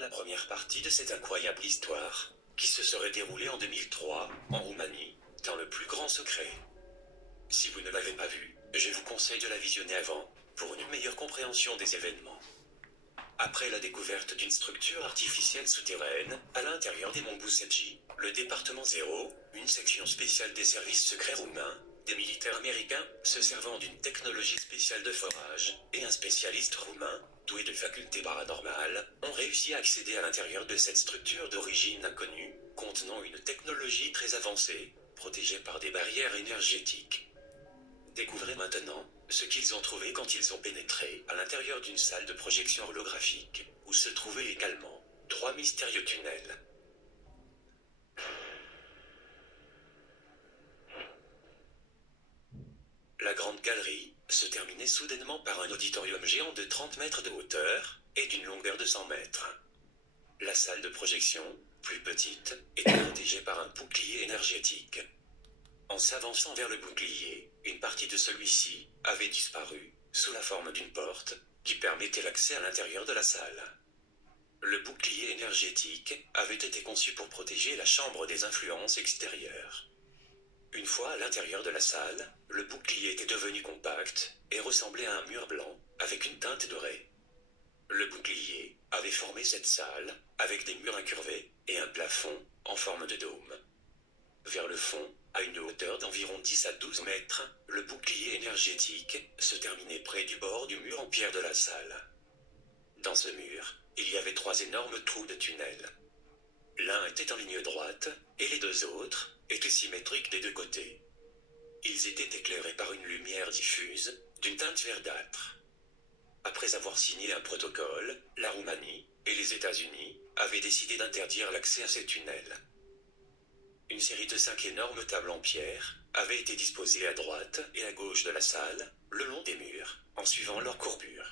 la première partie de cette incroyable histoire, qui se serait déroulée en 2003, en Roumanie, dans le plus grand secret. Si vous ne l'avez pas vue, je vous conseille de la visionner avant, pour une meilleure compréhension des événements. Après la découverte d'une structure artificielle souterraine, à l'intérieur des monts Bucegi, le département 0, une section spéciale des services secrets roumains, des militaires américains se servant d'une technologie spéciale de forage, et un spécialiste roumain, doué de facultés paranormales, ont réussi à accéder à l'intérieur de cette structure d'origine inconnue, contenant une technologie très avancée, protégée par des barrières énergétiques. Découvrez maintenant ce qu'ils ont trouvé quand ils ont pénétré à l'intérieur d'une salle de projection holographique, où se trouvaient également 3 mystérieux tunnels. La grande galerie se terminait soudainement par un auditorium géant de 30 mètres de hauteur et d'une longueur de 100 mètres. La salle de projection, plus petite, était protégée par un bouclier énergétique. En s'avançant vers le bouclier, une partie de celui-ci avait disparu, sous la forme d'une porte, qui permettait l'accès à l'intérieur de la salle. Le bouclier énergétique avait été conçu pour protéger la chambre des influences extérieures. Une fois à l'intérieur de la salle, le bouclier était devenu compact et ressemblait à un mur blanc, avec une teinte dorée. Le bouclier avait formé cette salle, avec des murs incurvés et un plafond en forme de dôme. Vers le fond, à une hauteur d'environ 10 à 12 mètres, le bouclier énergétique se terminait près du bord du mur en pierre de la salle. Dans ce mur, il y avait 3 énormes trous de tunnel. L'un était en ligne droite, et les 2 autres étaient symétriques des 2 côtés. Ils étaient éclairés par une lumière diffuse, d'une teinte verdâtre. Après avoir signé un protocole, la Roumanie et les États-Unis avaient décidé d'interdire l'accès à ces tunnels. Une série de 5 énormes tables en pierre avaient été disposées à droite et à gauche de la salle, le long des murs, en suivant leur courbure.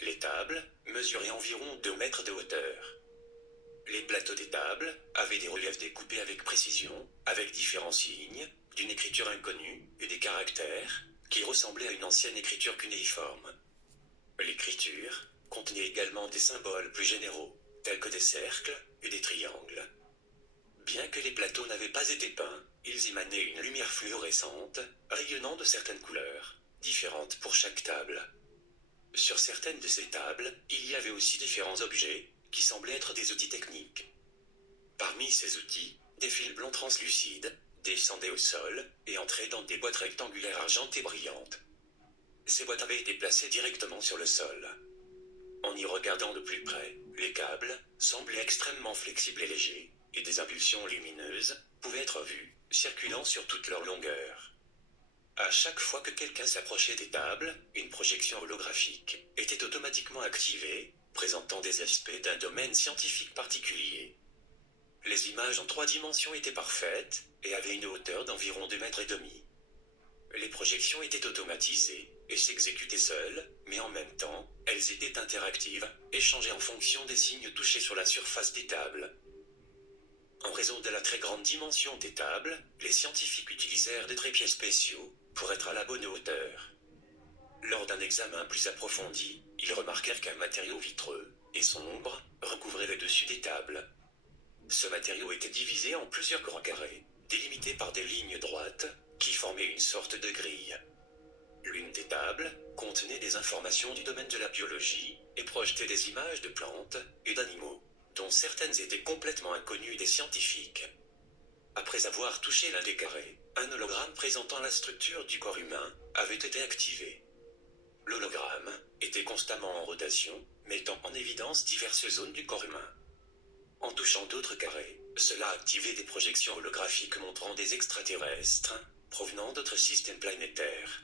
Les tables mesuraient environ 2 mètres de hauteur. Les plateaux des tables avaient des reliefs découpés avec précision, avec différents signes, d'une écriture inconnue et des caractères qui ressemblaient à une ancienne écriture cunéiforme. L'écriture contenait également des symboles plus généraux, tels que des cercles et des triangles. Bien que les plateaux n'avaient pas été peints, ils émanaient une lumière fluorescente, rayonnant de certaines couleurs, différentes pour chaque table. Sur certaines de ces tables, il y avait aussi différents objets, qui semblaient être des outils techniques. Parmi ces outils, des fils blancs translucides descendaient au sol et entraient dans des boîtes rectangulaires argentées brillantes. Ces boîtes avaient été placées directement sur le sol. En y regardant de plus près, les câbles semblaient extrêmement flexibles et légers, et des impulsions lumineuses pouvaient être vues, circulant sur toute leur longueur. À chaque fois que quelqu'un s'approchait des tables, une projection holographique était automatiquement activée, présentant des aspects d'un domaine scientifique particulier. Les images en 3 dimensions étaient parfaites et avaient une hauteur d'environ 2 mètres et demi. Les projections étaient automatisées et s'exécutaient seules, mais en même temps, elles étaient interactives et changeaient en fonction des signes touchés sur la surface des tables. En raison de la très grande dimension des tables, les scientifiques utilisèrent des trépieds spéciaux pour être à la bonne hauteur. Lors d'un examen plus approfondi, ils remarquèrent qu'un matériau vitreux et sombre recouvrait le dessus des tables. Ce matériau était divisé en plusieurs grands carrés, délimités par des lignes droites qui formaient une sorte de grille. L'une des tables contenait des informations du domaine de la biologie et projetait des images de plantes et d'animaux, dont certaines étaient complètement inconnues des scientifiques. Après avoir touché l'un des carrés, un hologramme présentant la structure du corps humain avait été activé. L'hologramme était constamment en rotation, mettant en évidence diverses zones du corps humain. En touchant d'autres carrés, cela activait des projections holographiques montrant des extraterrestres provenant d'autres systèmes planétaires.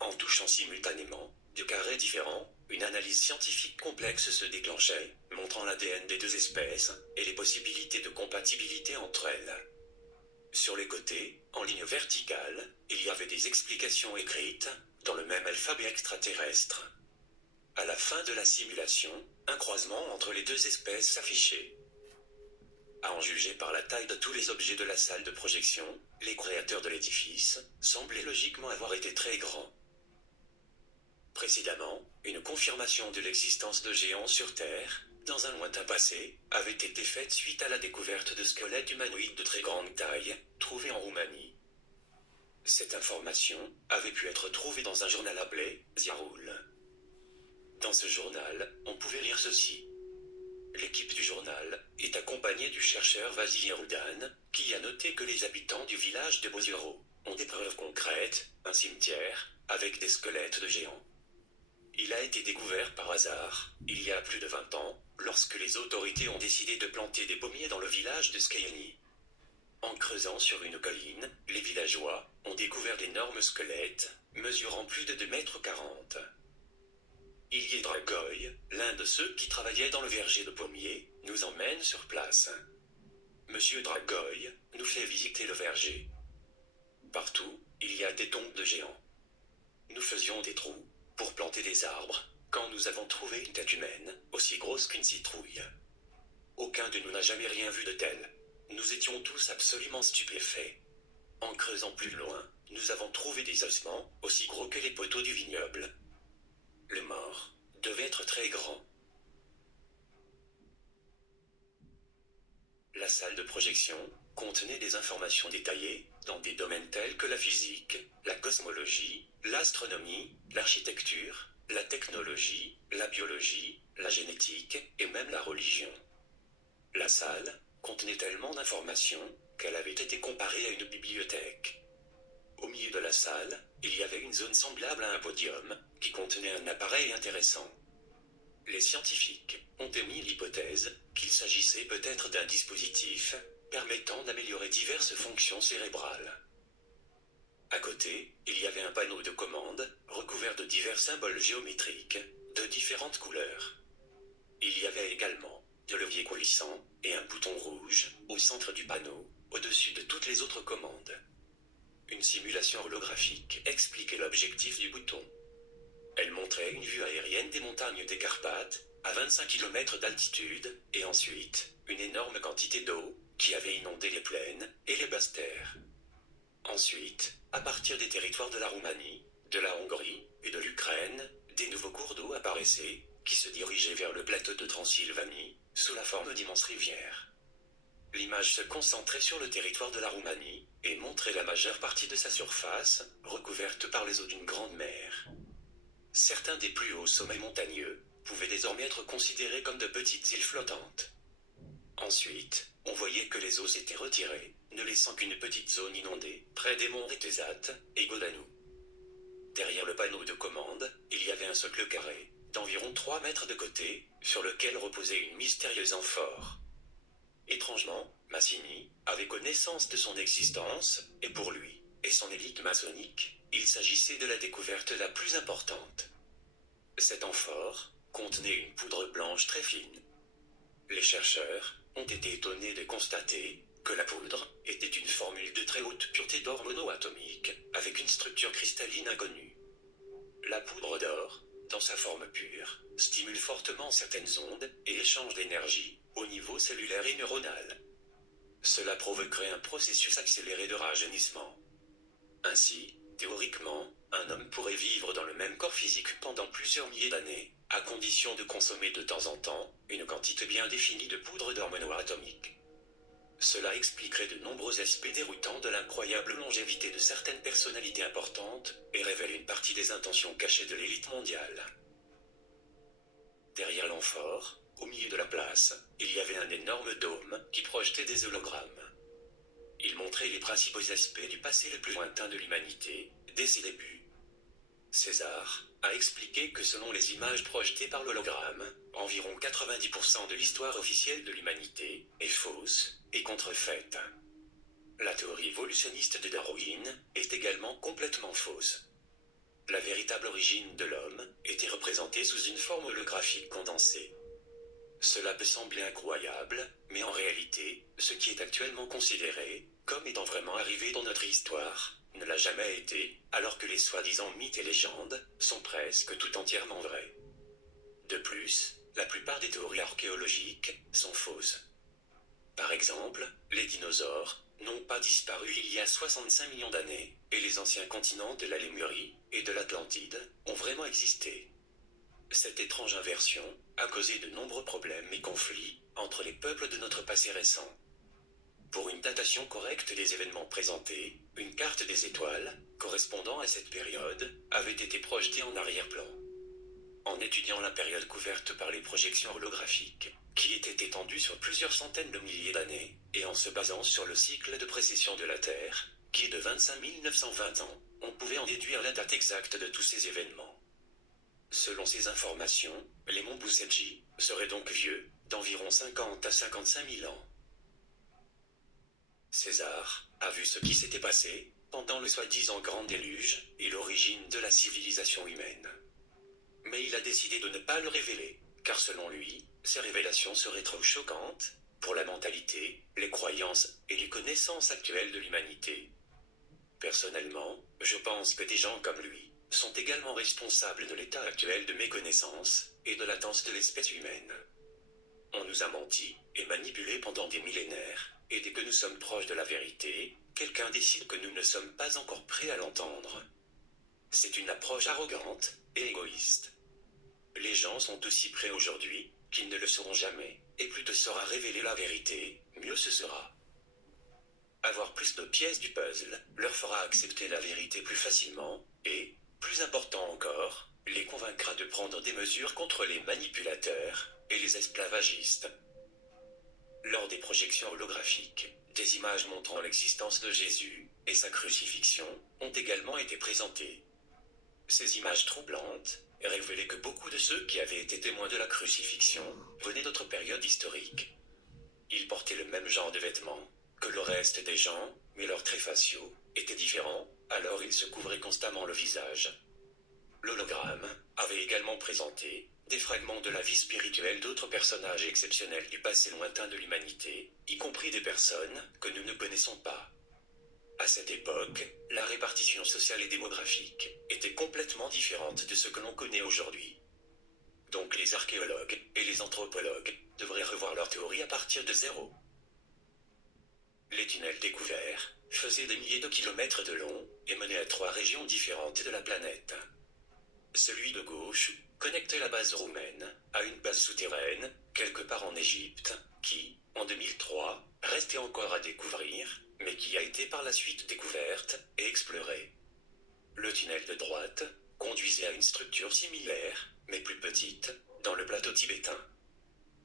En touchant simultanément 2 carrés différents, une analyse scientifique complexe se déclenchait, montrant l'ADN des 2 espèces et les possibilités de compatibilité entre elles. Sur les côtés, en ligne verticale, il y avait des explications écrites dans le même alphabet extraterrestre. À la fin de la simulation, un croisement entre les 2 espèces s'affichait. À en juger par la taille de tous les objets de la salle de projection, les créateurs de l'édifice semblaient logiquement avoir été très grands. Précédemment, une confirmation de l'existence de géants sur Terre dans un lointain passé, avait été faite suite à la découverte de squelettes humanoïdes de très grande taille, trouvés en Roumanie. Cette information avait pu être trouvée dans un journal appelé Ziarul. Dans ce journal, on pouvait lire ceci. L'équipe du journal est accompagnée du chercheur Vasily Rudan, qui a noté que les habitants du village de Bozuro ont des preuves concrètes, un cimetière, avec des squelettes de géants. Il a été découvert par hasard, il y a plus de 20 ans, lorsque les autorités ont décidé de planter des pommiers dans le village de Skayani. En creusant sur une colline, les villageois ont découvert d'énormes squelettes, mesurant plus de 2,40 m. Ilya Dragoy, l'un de ceux qui travaillaient dans le verger de pommiers, nous emmène sur place. Monsieur Dragoy nous fait visiter le verger. Partout, il y a des tombes de géants. Nous faisions des trous pour planter des arbres, quand nous avons trouvé une tête humaine, aussi grosse qu'une citrouille. Aucun de nous n'a jamais rien vu de tel. Nous étions tous absolument stupéfaits. En creusant plus loin, nous avons trouvé des ossements, aussi gros que les poteaux du vignoble. Le mort devait être très grand. La salle de projection contenait des informations détaillées dans des domaines tels que la physique, la cosmologie, l'astronomie, l'architecture, la technologie, la biologie, la génétique et même la religion. La salle contenait tellement d'informations qu'elle avait été comparée à une bibliothèque. Au milieu de la salle, il y avait une zone semblable à un podium qui contenait un appareil intéressant. Les scientifiques ont émis l'hypothèse qu'il s'agissait peut-être d'un dispositif permettant d'améliorer diverses fonctions cérébrales. À côté, il y avait un panneau de commande recouvert de divers symboles géométriques de différentes couleurs. Il y avait également de leviers coulissants et un bouton rouge au centre du panneau, au-dessus de toutes les autres commandes. Une simulation holographique expliquait l'objectif du bouton. Elle montrait une vue aérienne des montagnes des Carpates, à 25 km d'altitude, et ensuite, une énorme quantité d'eau, qui avait inondé les plaines et les basses terres. Ensuite, à partir des territoires de la Roumanie, de la Hongrie et de l'Ukraine, des nouveaux cours d'eau apparaissaient, qui se dirigeaient vers le plateau de Transylvanie, sous la forme d'immenses rivières. L'image se concentrait sur le territoire de la Roumanie, et montrait la majeure partie de sa surface, recouverte par les eaux d'une grande mer. Certains des plus hauts sommets montagneux pouvaient désormais être considérés comme de petites îles flottantes. Ensuite, on voyait que les eaux s'étaient retirées, ne laissant qu'une petite zone inondée, près des monts Retezat et Godanou. Derrière le panneau de commande, il y avait un socle carré, d'environ 3 mètres de côté, sur lequel reposait une mystérieuse amphore. Étrangement, Massini avait connaissance de son existence, et pour lui et son élite maçonnique, il s'agissait de la découverte la plus importante. Cette amphore contenait une poudre blanche très fine. Les chercheurs ont été étonnés de constater que la poudre était une formule de très haute pureté d'or monoatomique, avec une structure cristalline inconnue. La poudre d'or, dans sa forme pure, stimule fortement certaines ondes et échange d'énergie au niveau cellulaire et neuronal. Cela provoquerait un processus accéléré de rajeunissement. Ainsi, théoriquement, un homme pourrait vivre dans le même corps physique pendant plusieurs milliers d'années, à condition de consommer de temps en temps une quantité bien définie de poudre d'or monoatomique. Cela expliquerait de nombreux aspects déroutants de l'incroyable longévité de certaines personnalités importantes et révèle une partie des intentions cachées de l'élite mondiale. Derrière l'amphore, au milieu de la place, il y avait un énorme dôme qui projetait des hologrammes. Il montrait les principaux aspects du passé le plus lointain de l'humanité, dès ses débuts. César a expliqué que selon les images projetées par l'hologramme, environ 90% de l'histoire officielle de l'humanité est fausse et contrefaite. La théorie évolutionniste de Darwin est également complètement fausse. La véritable origine de l'homme était représentée sous une forme holographique condensée. Cela peut sembler incroyable, mais en réalité, ce qui est actuellement considéré comme étant vraiment arrivé dans notre histoire ne l'a jamais été, alors que les soi-disant mythes et légendes sont presque tout entièrement vrais. De plus, la plupart des théories archéologiques sont fausses. Par exemple, les dinosaures n'ont pas disparu il y a 65 millions d'années, et les anciens continents de la Lémurie et de l'Atlantide ont vraiment existé. Cette étrange inversion a causé de nombreux problèmes et conflits entre les peuples de notre passé récent. Pour une datation correcte des événements présentés, une carte des étoiles, correspondant à cette période, avait été projetée en arrière-plan. En étudiant la période couverte par les projections holographiques, qui étaient étendues sur plusieurs centaines de milliers d'années, et en se basant sur le cycle de précession de la Terre, qui est de 25 920 ans, on pouvait en déduire la date exacte de tous ces événements. Selon ces informations, les monts Buseji seraient donc vieux, d'environ 50 à 55 000 ans. César a vu ce qui s'était passé pendant le soi-disant grand déluge et l'origine de la civilisation humaine. Mais il a décidé de ne pas le révéler, car selon lui, ces révélations seraient trop choquantes pour la mentalité, les croyances et les connaissances actuelles de l'humanité. Personnellement, je pense que des gens comme lui sont également responsables de l'état actuel de méconnaissance et de latence de l'espèce humaine. On nous a menti et manipulés pendant des millénaires, et dès que nous sommes proches de la vérité, quelqu'un décide que nous ne sommes pas encore prêts à l'entendre. C'est une approche arrogante et égoïste. Les gens sont aussi prêts aujourd'hui qu'ils ne le seront jamais, et plus te sera révélé la vérité, mieux ce sera. Avoir plus de pièces du puzzle leur fera accepter la vérité plus facilement, et, plus important encore, les convaincra de prendre des mesures contre les manipulateurs et les esclavagistes. Lors des projections holographiques, des images montrant l'existence de Jésus et sa crucifixion ont également été présentées. Ces images troublantes révélaient que beaucoup de ceux qui avaient été témoins de la crucifixion venaient d'autres périodes historiques. Ils portaient le même genre de vêtements que le reste des gens, mais leurs traits faciaux étaient différents, alors ils se couvraient constamment le visage. L'hologramme avait également présenté des fragments de la vie spirituelle d'autres personnages exceptionnels du passé lointain de l'humanité, y compris des personnes que nous ne connaissons pas. À cette époque, la répartition sociale et démographique était complètement différente de ce que l'on connaît aujourd'hui. Donc les archéologues et les anthropologues devraient revoir leur théorie à partir de zéro. Les tunnels découverts faisaient des milliers de kilomètres de long et menaient à 3 régions différentes de la planète. Celui de gauche connectait la base roumaine à une base souterraine, quelque part en Égypte, qui, en 2003, restait encore à découvrir, mais qui a été par la suite découverte et explorée. Le tunnel de droite conduisait à une structure similaire, mais plus petite, dans le plateau tibétain.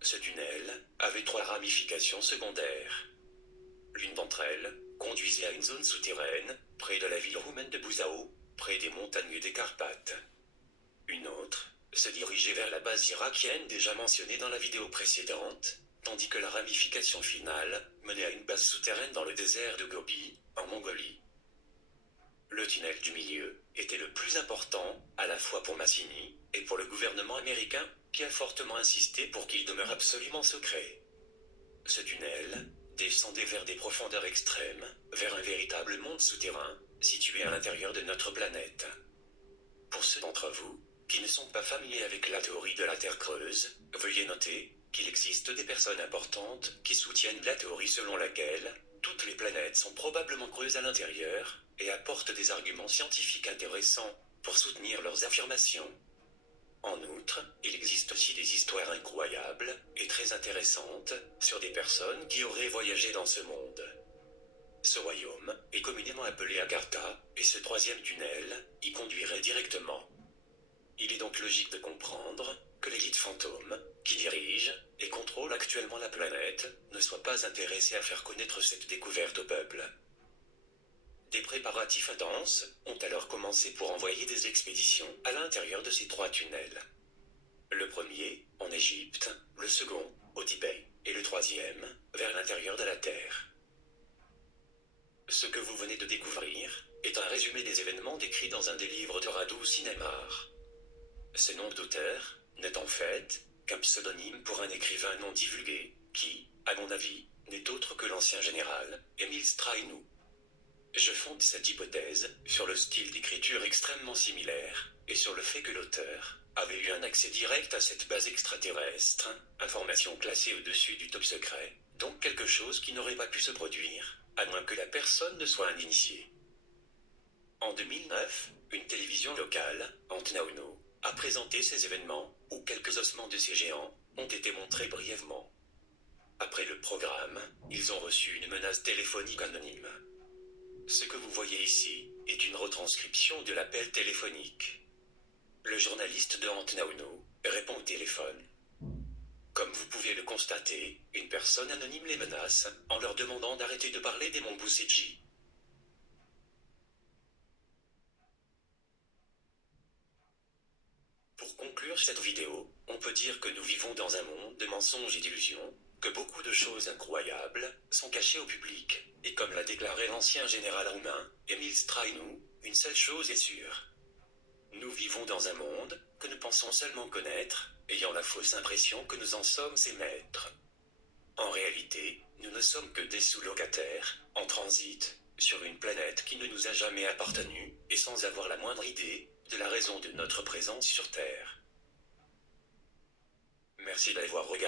Ce tunnel avait 3 ramifications secondaires. L'une d'entre elles conduisait à une zone souterraine, près de la ville roumaine de Buzău, près des montagnes des Carpates. Une autre se dirigeait vers la base irakienne déjà mentionnée dans la vidéo précédente, tandis que la ramification finale menait à une base souterraine dans le désert de Gobi, en Mongolie. Le tunnel du milieu était le plus important, à la fois pour Massini et pour le gouvernement américain, qui a fortement insisté pour qu'il demeure absolument secret. Ce tunnel descendait vers des profondeurs extrêmes, vers un véritable monde souterrain, situé à l'intérieur de notre planète. Pour ceux d'entre vous qui ne sont pas familiers avec la théorie de la Terre creuse, veuillez noter qu'il existe des personnes importantes qui soutiennent la théorie selon laquelle toutes les planètes sont probablement creuses à l'intérieur et apportent des arguments scientifiques intéressants pour soutenir leurs affirmations. En outre, il existe aussi des histoires incroyables et très intéressantes sur des personnes qui auraient voyagé dans ce monde. Ce royaume est communément appelé Agartha, et ce 3e tunnel y conduirait directement. Il est donc logique de comprendre que l'élite fantôme, qui dirige et contrôle actuellement la planète, ne soit pas intéressée à faire connaître cette découverte au peuple. Des préparatifs intenses ont alors commencé pour envoyer des expéditions à l'intérieur de ces 3 tunnels. Le premier, en Égypte, le second, au Tibet, et le 3e, vers l'intérieur de la Terre. Ce que vous venez de découvrir est un résumé des événements décrits dans un des livres de Radu Sinemar. Ce nom d'auteur n'est en fait qu'un pseudonyme pour un écrivain non divulgué qui, à mon avis, n'est autre que l'ancien général Émile Strainou. Je fonde cette hypothèse sur le style d'écriture extrêmement similaire et sur le fait que l'auteur avait eu un accès direct à cette base extraterrestre, information classée au-dessus du top secret, donc quelque chose qui n'aurait pas pu se produire, à moins que la personne ne soit un initié. En 2009, une télévision locale, Antnaono, a présenté ces événements, où quelques ossements de ces géants ont été montrés brièvement. Après le programme, ils ont reçu une menace téléphonique anonyme. Ce que vous voyez ici est une retranscription de l'appel téléphonique. Le journaliste de Antnaunu répond au téléphone. Comme vous pouvez le constater, une personne anonyme les menace en leur demandant d'arrêter de parler des monts Busiji. Pour conclure cette vidéo, on peut dire que nous vivons dans un monde de mensonges et d'illusions, que beaucoup de choses incroyables sont cachées au public, et comme l'a déclaré l'ancien général roumain, Emil Strainu, une seule chose est sûre. Nous vivons dans un monde que nous pensons seulement connaître, ayant la fausse impression que nous en sommes ses maîtres. En réalité, nous ne sommes que des sous-locataires, en transit, sur une planète qui ne nous a jamais appartenu, et sans avoir la moindre idée de la raison de notre présence sur Terre. Merci d'avoir regardé.